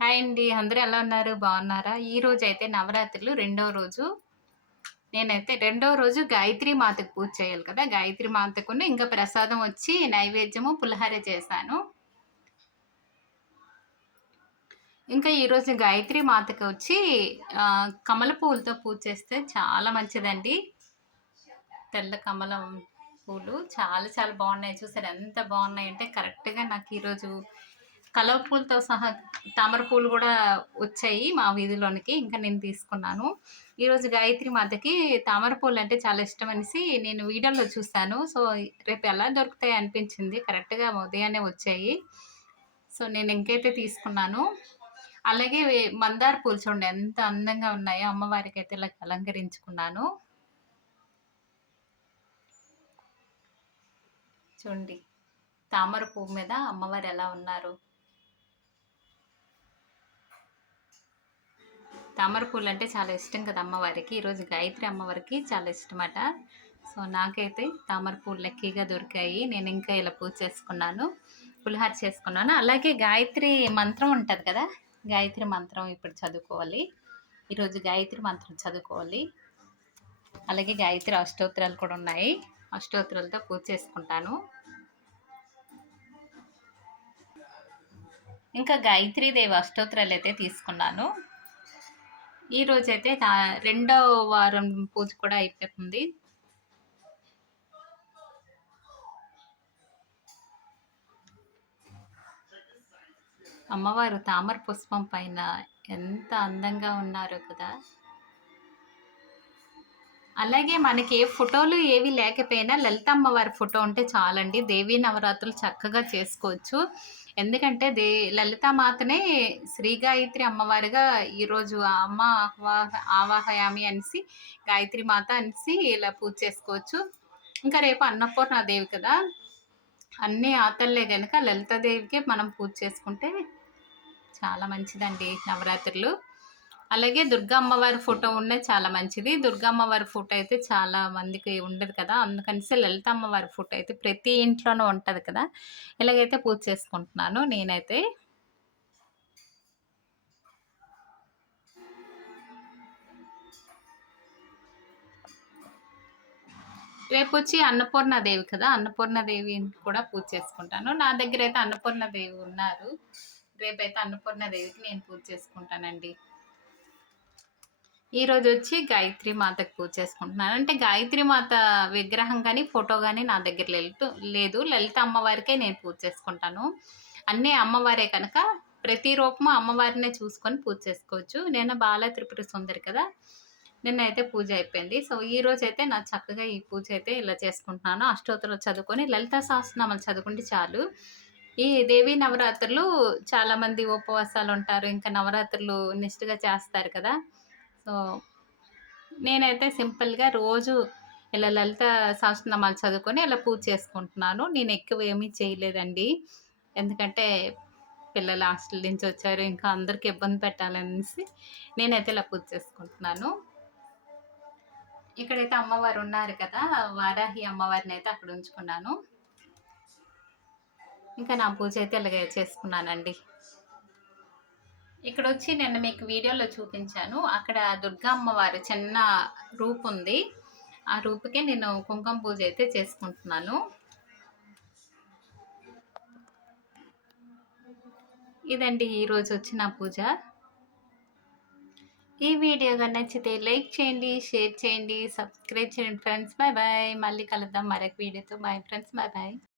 Hi అండి. అందరూ ఎలా ఉన్నారు? బాగున్నారా? ఈ రోజు అయితే నవరాత్రులు రెండవ రోజు. నేనైతే రెండవ రోజు గాయత్రి మాతకు పూజ చేయాలి కదా. గాయత్రి మాతకును ఇంకా ప్రసాదం వచ్చి నైవేద్యము పులిహార చేశాను. ఇంకా ఈరోజు గాయత్రి మాతకు వచ్చి కమల పూలతో పూజ చేస్తే చాలా మంచిదండి. తెల్ల కమలం పూలు చాలా చాలా బాగున్నాయి. చూసారు? ఎంత బాగున్నాయి అంటే కరెక్ట్గా నాకు ఈరోజు కలవ పూలతో సహా తామర పూలు కూడా వచ్చాయి మా వీధిలోనికి ఇంకా నేను తీసుకున్నాను. ఈరోజు గాయత్రి మాతకి తామర పూలు అంటే చాలా ఇష్టం అనేసి నేను వీడియోలో చూశాను. సో రేపు ఎలా దొరుకుతాయి అనిపించింది కరెక్ట్గా ఉదయాన్నే వచ్చాయి. సో నేను ఇంకైతే తీసుకున్నాను. అలాగే మందార పూలు చూడండి ఎంత అందంగా ఉన్నాయో అమ్మవారికి అయితే ఇలా అలంకరించుకున్నాను. చూడండి తామర పువ్వు మీద అమ్మవారు ఎలా ఉన్నారు. తామర పూలు అంటే చాలా ఇష్టం కదా అమ్మవారికి. ఈరోజు గాయత్రి అమ్మవారికి చాలా ఇష్టమట. సో నాకైతే తామర పూలు లక్కీగా దొరికాయి. నేను ఇంకా ఇలా పూజ చేసుకున్నాను పులిహార చేసుకున్నాను. అలాగే గాయత్రి మంత్రం ఉంటుంది కదా గాయత్రి మంత్రం ఇప్పుడు చదువుకోవాలి. ఈరోజు గాయత్రి మంత్రం చదువుకోవాలి. అలాగే గాయత్రి అష్టోత్తరాలు కూడా ఉన్నాయి. అష్టోత్తరాలతో పూజ చేసుకుంటాను. ఇంకా గాయత్రీదేవి అష్టోత్తరాలు అయితే తీసుకున్నాను. ఈ రోజైతే రెండో వారం పూజ కూడా అయిపోతుంది. అమ్మవారు తామర పుష్పం పైన ఎంత అందంగా ఉన్నారు కదా. అలాగే మనకి ఏ ఫోటోలు ఏవి లేకపోయినా లలిత అమ్మవారి ఫోటో ఉంటే చాలండి. దేవీ నవరాత్రులు చక్కగా చేసుకోవచ్చు. ఎందుకంటే దే లలితామాతనే శ్రీ గాయత్రి అమ్మవారిగా ఈరోజు అమ్మ ఆవాహ ఆవాహయామి అనేసి గాయత్రి మాత అనేసి ఇలా పూజ చేసుకోవచ్చు. ఇంకా రేపు అన్నపూర్ణాదేవి కదా. అన్ని ఆతల్లే కనుక లలితాదేవికే మనం పూజ చేసుకుంటే చాలా మంచిదండి నవరాత్రులు. అలాగే దుర్గా అమ్మవారి ఫోటో ఉన్నది చాలా మంచిది. దుర్గా అమ్మవారి ఫోటో అయితే చాలా మందికి ఉండదు కదా. అందుకనిసి లలిత అమ్మవారి ఫోటో అయితే ప్రతి ఇంట్లోనూ ఉంటుంది కదా. ఇలాగైతే పూజ చేసుకుంటున్నాను నేనైతే. రేపు వచ్చి అన్నపూర్ణాదేవి కదా. అన్నపూర్ణాదేవి కూడా పూజ చేసుకుంటాను. నా దగ్గర అయితే అన్నపూర్ణాదేవి ఉన్నారు. రేపైతే అన్నపూర్ణాదేవికి నేను పూజ చేసుకుంటానండి. ఈరోజు వచ్చి గాయత్రి మాతకు పూజ చేసుకుంటున్నాను. అంటే గాయత్రి మాత విగ్రహం కానీ ఫోటో కానీ నా దగ్గర లేదు. లలిత అమ్మవారికే నేను పూజ చేసుకుంటాను. అన్నీ అమ్మవారే కనుక ప్రతి రూపము అమ్మవారినే చూసుకొని పూజ చేసుకోవచ్చు. నేను బాల త్రిపుర సుందరి కదా నిన్నైతే పూజ అయిపోయింది. సో ఈ రోజు అయితే నా చక్కగా ఈ పూజ అయితే ఇలా చేసుకుంటున్నాను. అష్టోత్తరాలు చదువుకొని లలిత సహస్రనామాలు చదువుకుంటే చాలు. ఈ దేవి నవరాత్రులు చాలామంది ఉపవాసాలు ఉంటారు. ఇంకా నవరాత్రులు నిష్ఠగా చేస్తారు కదా. సో నేనైతే సింపుల్గా రోజు ఇలా లలిత సహస్రనామాలు చదువుకొని ఇలా పూజ చేసుకుంటున్నాను. నేను ఎక్కువ ఏమీ చేయలేదండి. ఎందుకంటే పిల్లలు హాస్టల్ నుంచి వచ్చారు ఇంకా అందరికి ఇబ్బంది పెట్టాలనేసి నేనైతే ఇలా పూజ చేసుకుంటున్నాను. ఇక్కడైతే అమ్మవారు ఉన్నారు కదా వారాహి అమ్మవారిని అయితే అక్కడ ఉంచుకున్నాను. ఇంకా నా పూజ అయితే ఇలాగే చేసుకున్నానండి. ఇక్కడ వచ్చి నేను మీకు వీడియోలో చూపించాను. అక్కడ దుర్గా అమ్మవారి చిన్న రూప్ ఉంది ఆ రూపుకే నేను కుంకుమ పూజ అయితే చేసుకుంటున్నాను. ఇదండి ఈరోజు వచ్చిన పూజ. ఈ వీడియో నచ్చితే లైక్ చేయండి షేర్ చేయండి సబ్స్క్రైబ్ చేయండి ఫ్రెండ్స్. Bye bye. మళ్ళీ కలుద్దాం మరొక వీడియోతో. Bye friends. Bye bye.